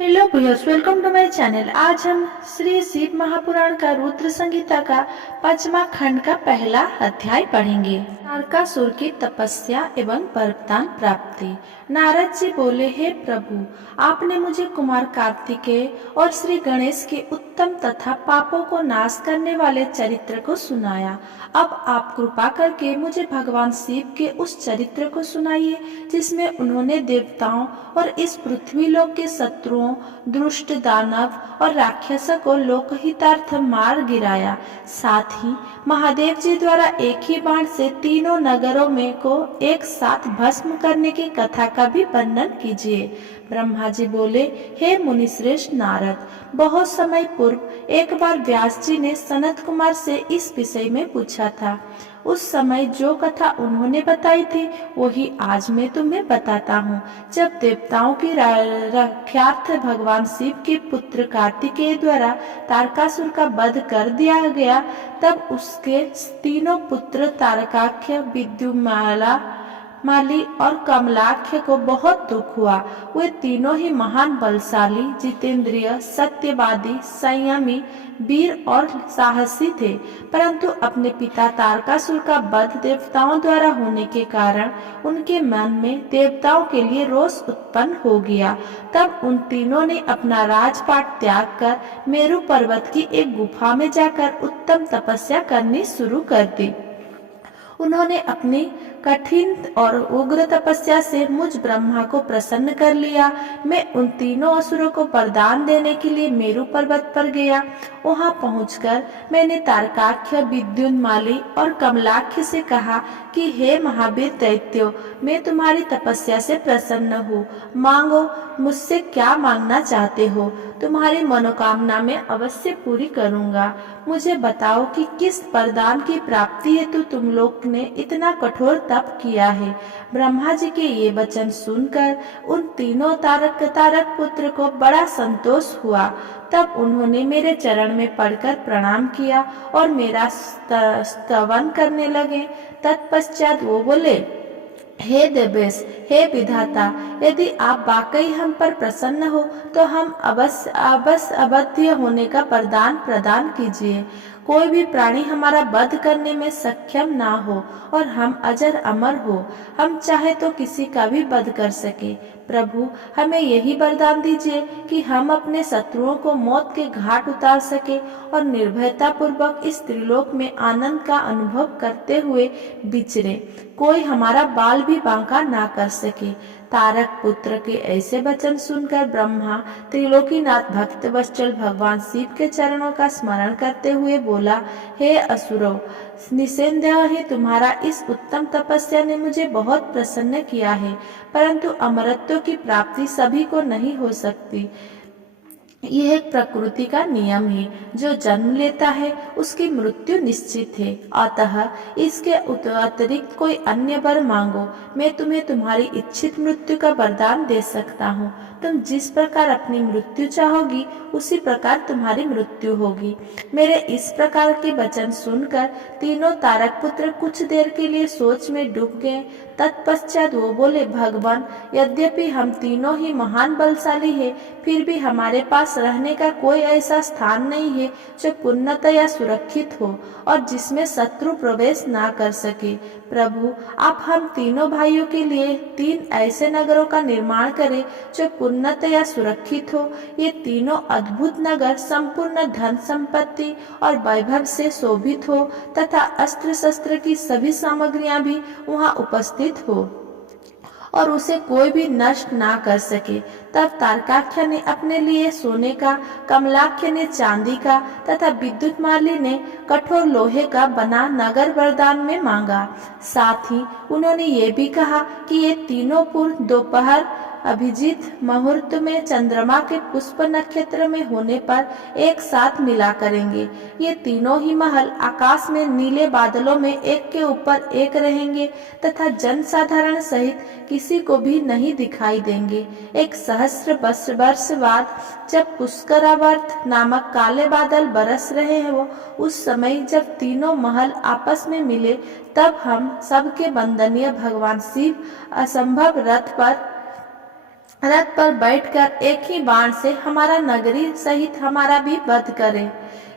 Hello viewers, welcome to my channel. आज हम श्री शिव महापुराण का रुद्र संहिता का 5वां खंड का पहला अध्याय पढ़ेंगे। तारकासुर की तपस्या एवं वरदान प्राप्ति। नारद जी बोले, हे प्रभु, आपने मुझे कुमार कार्तिकेय और श्री गणेश के उत्तम तथा पापों को नाश करने वाले चरित्र को सुनाया। अब आप कृपा करके मुझे भगवान शिव के उस चरित्र को सुनाइए जिसमें उन्होंने देवताओं और इस पृथ्वी लोक के शत्रुओं, दुष्ट दानव और राक्षसों को लोकहितार्थ मार गिराया। साथ ही महादेव जी द्वारा एक ही बाण से तीनों नगरों में को एक साथ भस्म करने की कथा का भी वर्णन कीजिए। ब्रह्मा जी बोले, हे मुनिश्रेष्ठ नारद, बहुत समय पूर्व एक बार व्यास जी ने सनत कुमार से इस विषय में पूछा था। उस समय जो कथा उन्होंने बताई थी वही आज मैं तुम्हें बताता हूँ। जब देवताओं की रक्षार्थ भगवान शिव के पुत्र कार्तिकेय द्वारा तारकासुर का वध कर दिया गया, तब उसके तीनों पुत्र तारकाख्य, विद्युमाला माली और कमलाख्य को बहुत दुख हुआ। वे तीनों ही महान बलशाली, जितेंद्रिय, सत्यवादी, संयमी, वीर और साहसी थे, परंतु अपने पिता तारकासुर का वध देवताओं द्वारा होने के कारण उनके मन में देवताओं के लिए रोष उत्पन्न हो गया। तब उन तीनों ने अपना राजपाट त्याग कर मेरु पर्वत की एक गुफा में जाकर उत्तम तपस्या करनी शुरू कर दी। उन्होंने अपनी कठिन और उग्र तपस्या से मुझ ब्रह्मा को प्रसन्न कर लिया। मैं उन तीनों असुरों को वरदान देने के लिए मेरु पर्वत पर गया। वहां पहुंचकर मैंने तारकाख्य, विद्युन्माली और कमलाख्य से कहा कि हे महावीर दैत्यो, मैं तुम्हारी तपस्या से प्रसन्न हूँ। मांगो, मुझसे क्या मांगना चाहते हो, तुम्हारी मनोकामना मैं अवश्य पूरी करूंगा। मुझे बताओ कि किस वरदान की प्राप्ति हेतु तुम लोग ने इतना कठोर तप किया है। ब्रह्मा जी के ये वचन सुनकर उन तीनों तारक पुत्र को बड़ा संतोष हुआ। तब उन्होंने मेरे चरण में पड़कर प्रणाम किया और मेरा स्तवन करने लगे। तत्पश्चात वो बोले, हे देवेश, हे विधाता, यदि आप वाकई हम पर प्रसन्न हो तो हम अवश्य अवध्य होने का वरदान प्रदान कीजिए। कोई भी प्राणी हमारा वध करने में सक्षम ना हो और हम अजर अमर हो। हम चाहे तो किसी का भी वध कर सके। प्रभु, हमें यही वरदान दीजिए कि हम अपने शत्रुओं को मौत के घाट उतार सके और निर्भयता पूर्वक इस त्रिलोक में आनंद का अनुभव करते हुए विचरे, कोई हमारा बाल भी बांका ना कर सके। तारक पुत्र के ऐसे वचन सुनकर ब्रह्मा त्रिलोकीनाथ भक्त वत्सल भगवान शिव के चरणों का स्मरण करते हुए बोला, हे असुरों, निस्संदेह ही तुम्हारा इस उत्तम तपस्या ने मुझे बहुत प्रसन्न किया है, परंतु अमरत्व की प्राप्ति सभी को नहीं हो सकती। यह एक प्रकृति का नियम है। जो जन्म लेता है उसकी मृत्यु निश्चित है। अतः इसके अतिरिक्त कोई अन्य वर मांगो, मैं तुम्हें तुम्हारी इच्छित मृत्यु का वरदान दे सकता हूँ। तुम जिस प्रकार अपनी मृत्यु चाहोगी उसी प्रकार तुम्हारी मृत्यु होगी। मेरे इस प्रकार के वचन सुनकर तीनों तारक पुत्र कुछ देर के लिए सोच में डूब गए। तत्पश्चात वो बोले, भगवान, यद्यपि हम तीनों ही महान बलशाली है, फिर भी हमारे पास रहने का कोई ऐसा स्थान नहीं है जो पूर्णतया सुरक्षित हो और जिसमें शत्रु प्रवेश ना कर सके। प्रभु, आप हम तीनों भाइयों के लिए 3 ऐसे नगरों का निर्माण करें जो पूर्णतया सुरक्षित हो। ये तीनों अद्भुत नगर संपूर्ण धन संपत्ति और वैभव से शोभित हो तथा अस्त्र शस्त्र की सभी सामग्रियां भी वहां उपस्थित हो और उसे कोई भी नष्ट ना कर सके। तब तारकाख्य ने अपने लिए सोने का, कमलाख्य ने चांदी का तथा विद्युन्माली ने कठोर लोहे का बना नगर वरदान में मांगा। साथ ही उन्होंने ये भी कहा कि ये तीनों पूर्व दोपहर अभिजीत मुहूर्त में चंद्रमा के पुष्प नक्षत्र में होने पर एक साथ मिला करेंगे। ये तीनों ही महल आकाश में नीले बादलों में एक के ऊपर एक रहेंगे तथा जन साधारण सहित किसी को भी नहीं दिखाई देंगे। एक सहस्र वर्ष बाद जब पुष्करावर्त नामक काले बादल बरस रहे हो, उस समय जब तीनों महल आपस में मिले, तब हम सबके वंदनीय भगवान शिव असंभव रथ पर रथ पर बैठकर एक ही बाण से हमारा नगरी सहित हमारा भी वध करे।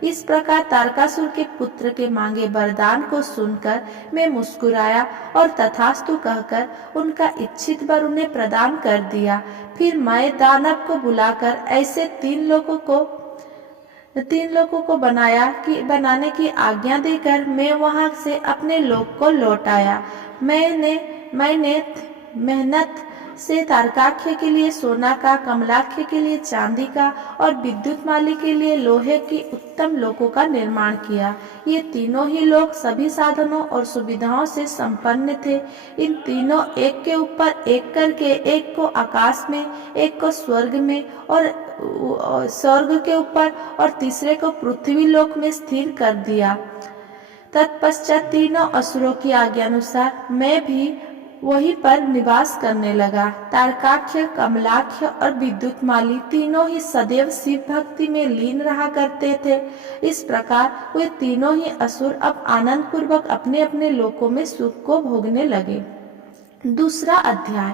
इस प्रकार तारकासुर के पुत्र के मांगे वरदान को सुनकर मैं मुस्कुराया और तथास्तु कहकर उनका इच्छित वर उन्हें प्रदान कर दिया। फिर मैं दानव को बुलाकर ऐसे तीन लोगों को बनाने की आज्ञा देकर मैं वहां से अपने लोक को लौट आया। मैंने मेहनत से तारकाख्य के लिए सोना का, कमलाख्य के लिए चांदी का और विद्युत माली के लिए लोहे की उत्तम लोकों का निर्माण किया। ये तीनों ही लोग सभी साधनों और सुविधाओं से संपन्न थे। इन तीनों एक के ऊपर एक करके, एक को आकाश में, एक को स्वर्ग में और स्वर्ग के ऊपर और तीसरे को पृथ्वी लोक में स्थिर कर दिया। तत्पश्चात तीनों असुरों की आज्ञानुसार मैं भी वहीं पर निवास करने लगा। तारकाख्य, कमलाख्य और विद्युतमाली तीनों ही सदैव शिव भक्ति में लीन रहा करते थे। इस प्रकार वे तीनों ही असुर अब आनंद पूर्वक अपने अपने लोकों में सुख को भोगने लगे। दूसरा अध्याय,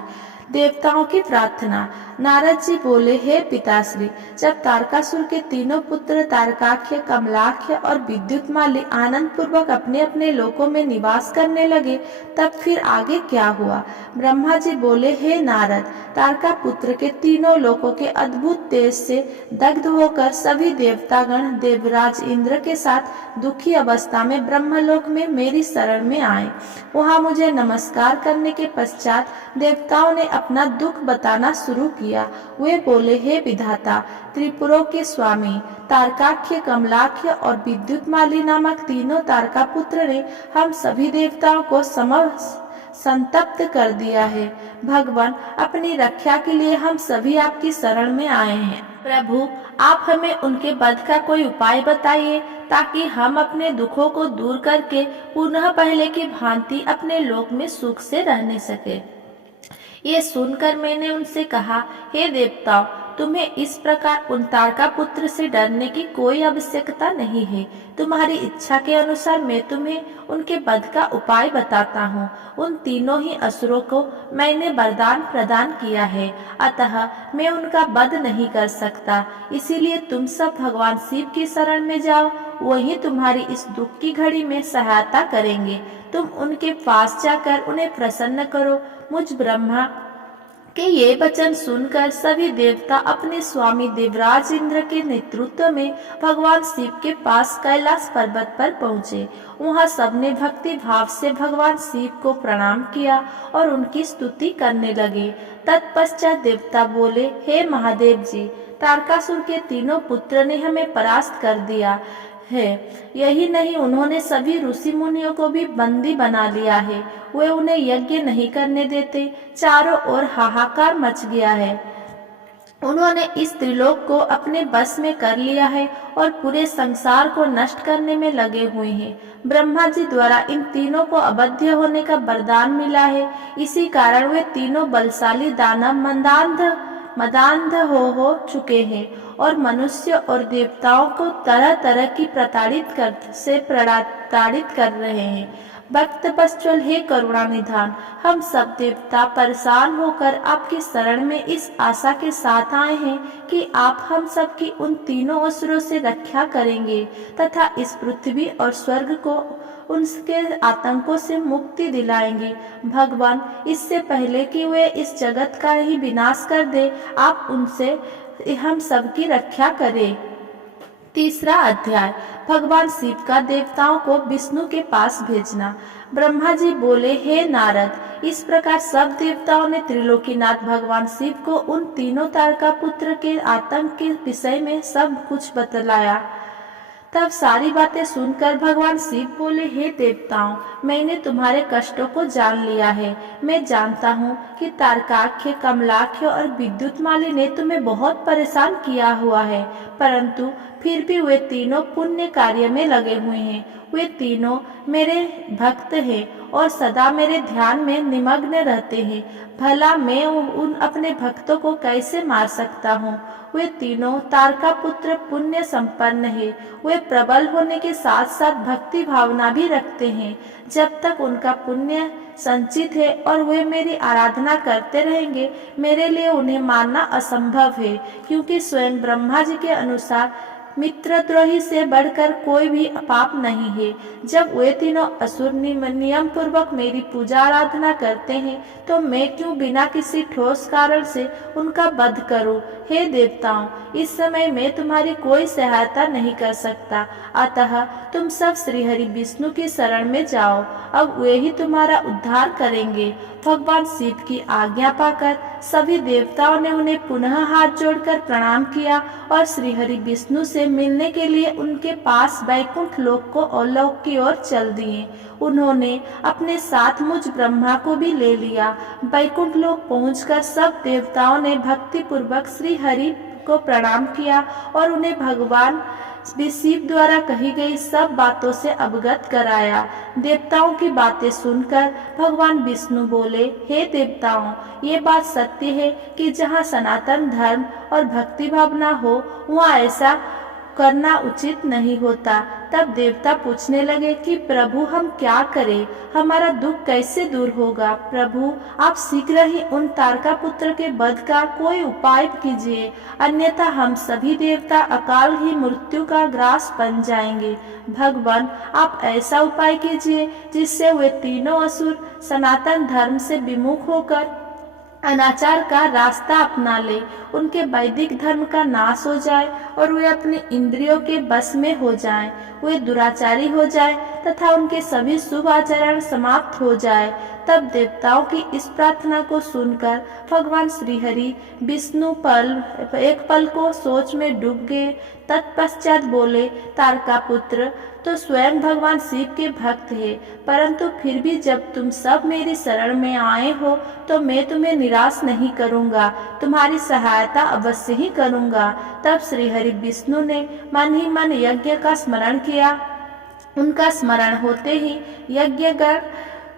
देवताओं की प्रार्थना। नारद जी बोले, हे पिताश्री, जब तारकासुर के तीनों पुत्र तारकाख्य, कमलाख्य और विद्युतमाली आनंद पूर्वक अपने अपने लोकों में निवास करने लगे, तब फिर आगे क्या हुआ? ब्रह्मा जी बोले, हे नारद, तारका पुत्र के तीनों लोकों के अद्भुत तेज से दग्ध होकर सभी देवतागण देवराज इंद्र के साथ दुखी अवस्था में ब्रह्मलोक में मेरी शरण में आए। वहां मुझे नमस्कार करने के पश्चात देवताओं ने अपना दुख बताना शुरू किया। वे बोले, हे विधाता, त्रिपुरों के स्वामी, तारकाख्य, कमलाख्य और विद्युतमाली नामक तीनों तारका पुत्र ने हम सभी देवताओं को संतप्त कर दिया है। भगवान, अपनी रक्षा के लिए हम सभी आपकी शरण में आए हैं। प्रभु, आप हमें उनके वध का कोई उपाय बताइए, ताकि हम अपने दुखों को दूर करके पुनः पहले की भांति अपने लोक में सुख से रहने सके। ये सुनकर मैंने उनसे कहा, हे देवताओं, तुम्हें इस प्रकार उन तारका पुत्र से डरने की कोई आवश्यकता नहीं है। तुम्हारी इच्छा के अनुसार मैं तुम्हें उनके वध का उपाय बताता हूँ। उन तीनों ही असुरों को मैंने वरदान प्रदान किया है, अतः मैं उनका वध नहीं कर सकता। इसीलिए तुम सब भगवान शिव की शरण में जाओ, वही तुम्हारी इस दुख की घड़ी में सहायता करेंगे। तुम उनके पास जाकर उन्हें प्रसन्न करो। मुझ ब्रह्मा के ये वचन सुनकर सभी देवता अपने स्वामी देवराज इंद्र के नेतृत्व में भगवान शिव के पास कैलाश पर्वत पर पहुँचे। वहाँ सबने भक्ति भाव से भगवान शिव को प्रणाम किया और उनकी स्तुति करने लगे। तत्पश्चात देवता बोले, हे महादेव जी, तारकासुर के तीनों पुत्र ने हमें परास्त कर दिया है। यही नहीं, उन्होंने सभी ऋषि मुनियों को भी बंदी बना लिया है। वे उन्हें यज्ञ नहीं करने देते। चारों ओर हाहाकार मच गया है। उन्होंने इस त्रिलोक को अपने बस में कर लिया है और पूरे संसार को नष्ट करने में लगे हुए हैं। ब्रह्मा जी द्वारा इन तीनों को अवध्य होने का वरदान मिला है। इसी कारण वे तीनों बलशाली दानव मदांध हो चुके हैं और मनुष्य और देवताओं को तरह तरह की प्रताड़ित कर रहे हैं। भक्त बत्सल, हे करुणा निधान, हम सब देवता परेशान होकर आपकी शरण में इस आशा के साथ आए हैं कि आप हम सब की उन तीनों असुरों से रक्षा करेंगे तथा इस पृथ्वी और स्वर्ग को उनके आतंकों से मुक्ति दिलाएंगे। भगवान, इससे पहले कि वे इस जगत का ही विनाश कर दे, आप उनसे हम सबकी रक्षा करें। तीसरा अध्याय, भगवान शिव का देवताओं को विष्णु के पास भेजना। ब्रह्मा जी बोले, हे नारद, इस प्रकार सब देवताओं ने त्रिलोकीनाथ भगवान शिव को उन तीनों तारका पुत्र के आतंक के विषय में सब कुछ बतलाया। तब सारी बातें सुनकर भगवान शिव बोले, हे देवताओं, मैंने तुम्हारे कष्टों को जान लिया है। मैं जानता हूँ कि तारकाख्य, कमलाख्य और विद्युतमाली ने तुम्हें बहुत परेशान किया हुआ है, परंतु फिर भी वे तीनों पुण्य कार्य में लगे हुए हैं। वे तीनों मेरे भक्त हैं और सदा मेरे ध्यान में निमग्न रहते हैं। भला मैं उन अपने भक्तों को कैसे मार सकता हूँ? वे तीनों तारका पुत्र पुण्य संपन्न है। वे प्रबल होने के साथ साथ भक्ति भावना भी रखते हैं। जब तक उनका पुण्य संचित है और वे मेरी आराधना करते रहेंगे, मेरे लिए उन्हें मारना असंभव है, क्योंकि स्वयं ब्रह्मा जी के अनुसार मित्रद्रोही से बढ़कर कोई भी पाप नहीं है। जब वे तीनों असुर नियम पूर्वक मेरी पूजा आराधना करते हैं, तो मैं क्यों बिना किसी ठोस कारण से उनका वध करूं? हे देवताओं, इस समय मैं तुम्हारी कोई सहायता नहीं कर सकता, अतः तुम सब श्रीहरि विष्णु की शरण में जाओ। अब वे ही तुम्हारा उद्धार करेंगे। भगवान शिव की आज्ञा पाकर सभी देवताओं ने उन्हें पुनः हाथ जोड़कर प्रणाम किया और श्रीहरि विष्णु से मिलने के लिए उनके पास वैकुंठ लोक को अलोक की ओर चल दिए। उन्होंने अपने साथ मुझ ब्रह्मा को भी ले लिया। वैकुंठ लोक पहुंचकर सब देवताओं ने भक्ति पूर्वक श्री हरि को प्रणाम किया और उन्हें भगवान शिव द्वारा कही गई सब बातों से अवगत कराया। देवताओं की बातें सुनकर भगवान विष्णु बोले, हे देवताओं, ये बात सत्य है कि जहाँ सनातन धर्म और भक्ति भावना हो, वहाँ ऐसा करना उचित नहीं होता। तब देवता पूछने लगे कि प्रभु हम क्या करें, हमारा दुख कैसे दूर होगा? प्रभु आप शीघ्र ही उन तारका पुत्र के वध का कोई उपाय कीजिए, अन्यथा हम सभी देवता अकाल ही मृत्यु का ग्रास बन जाएंगे। भगवान आप ऐसा उपाय कीजिए जिससे वे तीनों असुर सनातन धर्म से विमुख होकर अनाचार का रास्ता अपना ले, उनके वैदिक धर्म का नाश हो जाए और वे अपने इंद्रियों के बस में हो जाएं, वे दुराचारी हो जाए तथा उनके सभी शुभ आचरण समाप्त हो जाए। तब देवताओं की इस प्रार्थना को सुनकर भगवान श्रीहरि विष्णु एक पल को सोच में डूब गए। तत्पश्चात बोले, तारका पुत्र तो स्वयं भगवान शिव के भक्त है, परंतु फिर भी जब तुम सब मेरी शरण में आए हो तो मैं तुम्हें निराश नहीं करूंगा, तुम्हारी सहायता अवश्य ही करूंगा। तब श्रीहरि विष्णु ने मन ही मन यज्ञ का स्मरण किया। उनका स्मरण होते ही यज्ञगण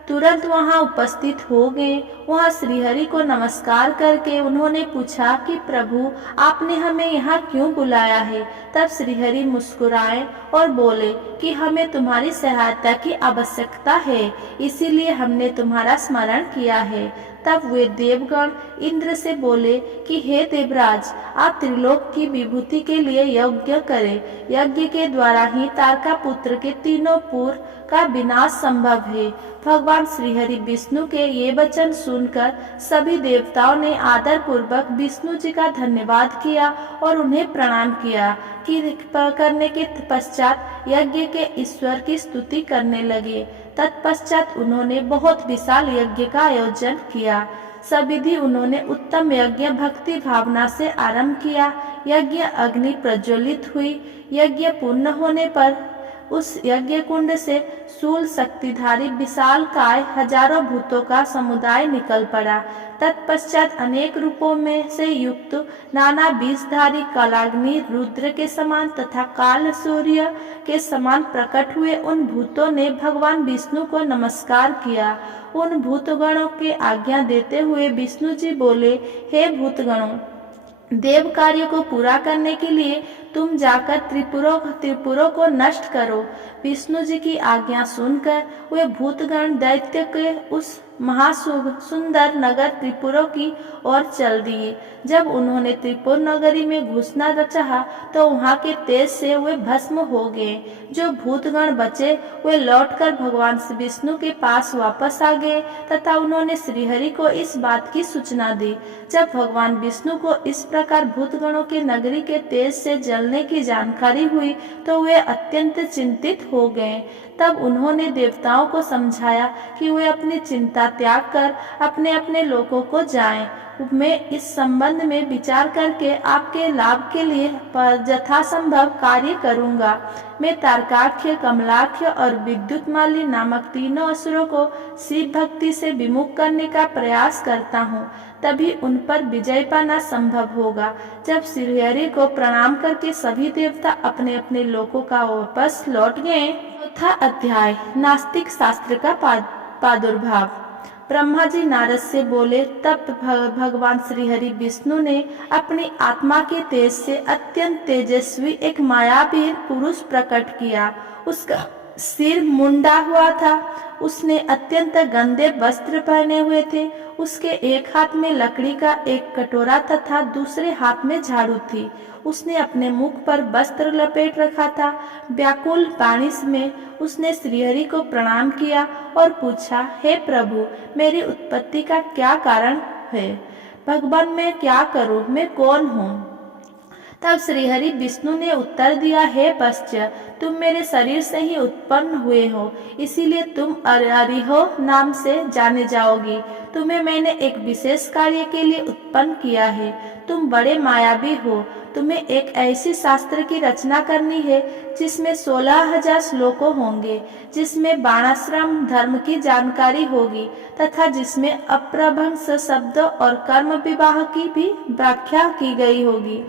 तुरंत वहां उपस्थित हो गए। वहां श्रीहरि को नमस्कार करके उन्होंने पूछा कि प्रभु आपने हमें यहाँ क्यों बुलाया है? तब श्रीहरि मुस्कुराए और बोले कि हमें तुम्हारी सहायता की आवश्यकता है, इसीलिए हमने तुम्हारा स्मरण किया है। तब वे देवगण इंद्र से बोले कि हे देवराज, आप त्रिलोक की विभूति के लिए यज्ञ करें। यज्ञ के द्वारा ही तारका पुत्र के तीनों पुत्र का विनाश संभव है। भगवान श्रीहरि विष्णु के ये वचन सुनकर सभी देवताओं ने आदर पूर्वक विष्णु जी का धन्यवाद किया और उन्हें प्रणाम किया करने के पश्चात यज्ञ के ईश्वर की स्तुति करने लगे। तत्पश्चात उन्होंने बहुत विशाल यज्ञ का आयोजन किया। सविधि उन्होंने उत्तम यज्ञ भक्ति भावना से आरंभ किया। यज्ञ अग्नि प्रज्वलित हुई। यज्ञ पूर्ण होने पर उस यज्ञ कुंड से शूल शक्तिधारी विशाल काय हजारों भूतों का समुदाय निकल पड़ा। तत्पश्चात अनेक रूपों में से युक्त नाना बीजधारी कालाग्नि रुद्र के समान तथा काल सूर्य के समान प्रकट हुए उन भूतों ने भगवान विष्णु को नमस्कार किया। उन भूतगणों के आज्ञा देते हुए विष्णु जी बोले, हे भूतगणों, देव कार्य को पूरा करने के लिए तुम जाकर त्रिपुरों को नष्ट करो। विष्णु जी की आज्ञा सुनकर वे भूतगण दैत्य के उस महाशुभ सुंदर नगर त्रिपुरों की ओर चल दिए। जब उन्होंने त्रिपुर नगरी में घुसना चाहा तो वहां के तेज से वे भस्म हो गए। जो भूतगण बचे वे लौटकर भगवान विष्णु के पास वापस आ गए तथा उन्होंने श्रीहरि को इस बात की सूचना दी। जब भगवान विष्णु को इस प्रकार भूतगणों के नगरी के तेज से जलने की जानकारी हुई तो वे अत्यंत चिंतित हो गए। तब उन्होंने देवताओं को समझाया कि वे अपनी चिंता त्याग कर अपने अपने लोकों को जाएं। मैं इस संबंध में विचार करके आपके लाभ के लिए यथासंभव कार्य करूंगा। मैं तारकाख्य, कमलाख्य और विद्युतमाली नामक तीनों असुरों को शिव भक्ति से विमुख करने का प्रयास करता हूँ, तभी उन पर विजय पाना संभव होगा। जब श्रीहरि को प्रणाम करके सभी देवता अपने अपने लोकों का वापस लौट गए। चौथा अध्याय नास्तिक शास्त्र का प्रादुर्भाव। ब्रह्मा जी नारद से बोले, तब भगवान श्री हरि विष्णु ने अपनी आत्मा के तेज से अत्यंत तेजस्वी एक मायावी पुरुष प्रकट किया। उसका सिर मुंडा हुआ था, उसने अत्यंत गंदे वस्त्र पहने हुए थे। उसके एक हाथ में लकड़ी का एक कटोरा तथा दूसरे हाथ में झाड़ू थी। उसने अपने मुख पर वस्त्र लपेट रखा था। व्याकुल वाणी में उसने श्रीहरि को प्रणाम किया और पूछा, हे प्रभु, मेरी उत्पत्ति का क्या कारण है? भगवान, मैं क्या करूं? मैं कौन हूँ? तब श्रीहरि विष्णु ने उत्तर दिया, हे वत्स्य, तुम मेरे शरीर से ही उत्पन्न हुए हो, इसीलिए तुम अरिहो नाम से जाने जाओगी। तुम्हें मैंने एक विशेष कार्य के लिए उत्पन्न किया है। तुम बड़े मायावी हो। तुम्हें एक ऐसी शास्त्र की रचना करनी है जिसमें 16,000 श्लोकों होंगे, जिसमें बाणाश्रम धर्म की जानकारी होगी तथा जिसमें अप्रभंश शब्द और कर्म विवाह की भी व्याख्या की गई होगी।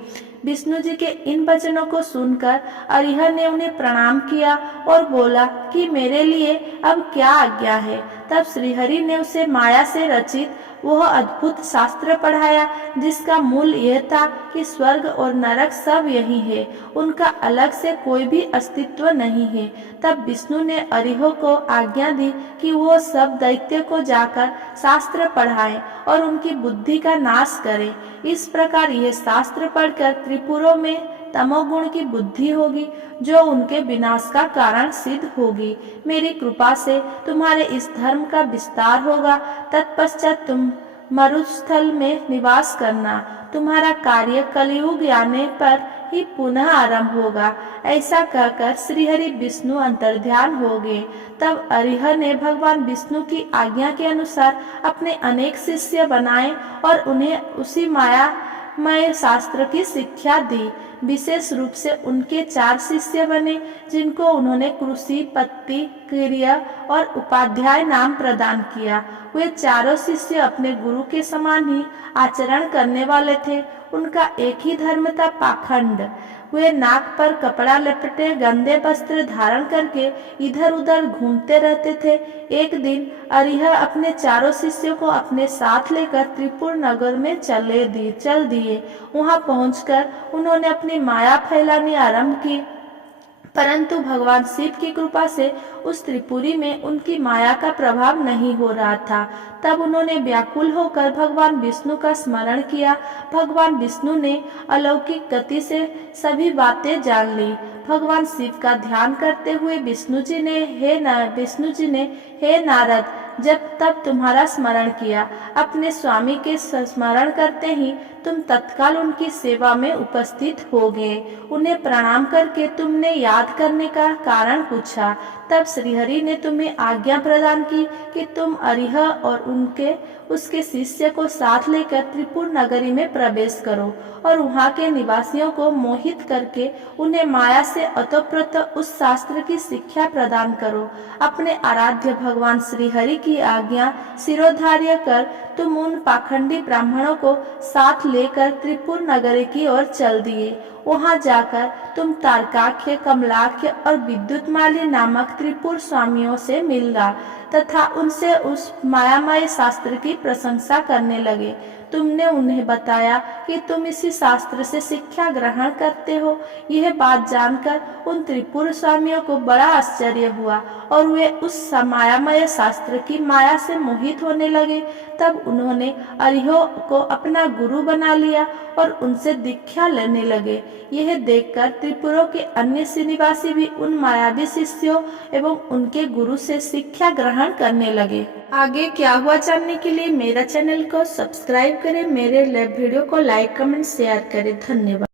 विष्णु जी के इन वचनों को सुनकर अरिह ने उन्हें प्रणाम किया और बोला कि मेरे लिए अब क्या आज्ञा है। तब श्रीहरि ने उसे माया से रचित वह अद्भुत शास्त्र पढ़ाया, जिसका मूल यह था कि स्वर्ग और नरक सब यही है, उनका अलग से कोई भी अस्तित्व नहीं है। तब विष्णु ने अरिह को आज्ञा दी कि वो सब दैत्य को जाकर शास्त्र पढ़ाएं और उनकी बुद्धि का नाश करें। इस प्रकार यह शास्त्र पढ़कर त्रिपुरों में तमोगुण की बुद्धि होगी, जो उनके विनाश का कारण सिद्ध होगी। मेरी कृपा से तुम्हारे इस धर्म का विस्तार होगा। तत्पश्चात तुम मरुस्थल में निवास करना। तुम्हारा कार्य कलयुग आने पर ही पुनः आरंभ होगा। ऐसा कहकर श्रीहरि विष्णु अंतर्ध्यान हो गए। तब अरिह ने भगवान विष्णु की आज्ञा के अनुसार अपने अनेक शिष्य बनाए और उन्हें उसी मायामय शास्त्र की शिक्षा दी। विशेष रूप से उनके 4 शिष्य बने, जिनको उन्होंने कृषि, पत्ति, क्रिया और उपाध्याय नाम प्रदान किया। वे चारों शिष्य अपने गुरु के समान ही आचरण करने वाले थे। उनका एक ही धर्म था, पाखंड। वे नाक पर कपड़ा लपेटे गंदे वस्त्र धारण करके इधर उधर घूमते रहते थे। एक दिन अरिह अपने चारों शिष्यों को अपने साथ लेकर त्रिपुर नगर में चल दिए। वहां पहुंचकर उन्होंने अपनी माया फैलानी आरंभ की, परंतु भगवान शिव की कृपा से उस त्रिपुरी में उनकी माया का प्रभाव नहीं हो रहा था। तब उन्होंने व्याकुल होकर भगवान विष्णु का स्मरण किया। भगवान विष्णु ने अलौकिक गति से सभी बातें जान ली। भगवान शिव का ध्यान करते हुए विष्णु जी ने हे नारद, जब तब तुम्हारा स्मरण किया। अपने स्वामी के स्मरण करते ही तुम तत्काल उनकी सेवा में उपस्थित हो गए। उन्हें प्रणाम करके तुमने याद करने का कारण पूछा। तब श्रीहरि ने तुम्हें आज्ञा प्रदान की कि तुम अरिह और उसके शिष्य को साथ लेकर त्रिपुर नगरी में प्रवेश करो और वहां के निवासियों को मोहित करके उन्हें माया से अतोप्रत उस शास्त्र की शिक्षा प्रदान करो। अपने आराध्य भगवान श्रीहरि की आज्ञा शिरोधार्य कर तुम उन पाखंडी ब्राह्मणों को साथ लेकर त्रिपुर नगरी की ओर चल दिए। वहां जाकर तुम तारकाख्य, कमलाख्य और विद्युतमाली नामक त्रिपुर स्वामियों से मिलना तथा उनसे उस मायामय शास्त्र की प्रशंसा करने लगे। तुमने उन्हें बताया कि तुम इसी शास्त्र से शिक्षा ग्रहण करते हो। यह बात जानकर उन त्रिपुर स्वामियों को बड़ा आश्चर्य हुआ और वे उस मायामय शास्त्र की माया से मोहित होने लगे। तब उन्होंने अरिह को अपना गुरु बना लिया और उनसे दीक्षा लेने लगे। यह देखकर त्रिपुरों के अन्य निवासी भी उन मायावी शिष्यों एवं उनके गुरु से शिक्षा ग्रहण करने लगे। आगे क्या हुआ जानने के लिए मेरा चैनल को सब्सक्राइब करें, मेरे वीडियो को लाइक, कमेंट, शेयर करें। धन्यवाद।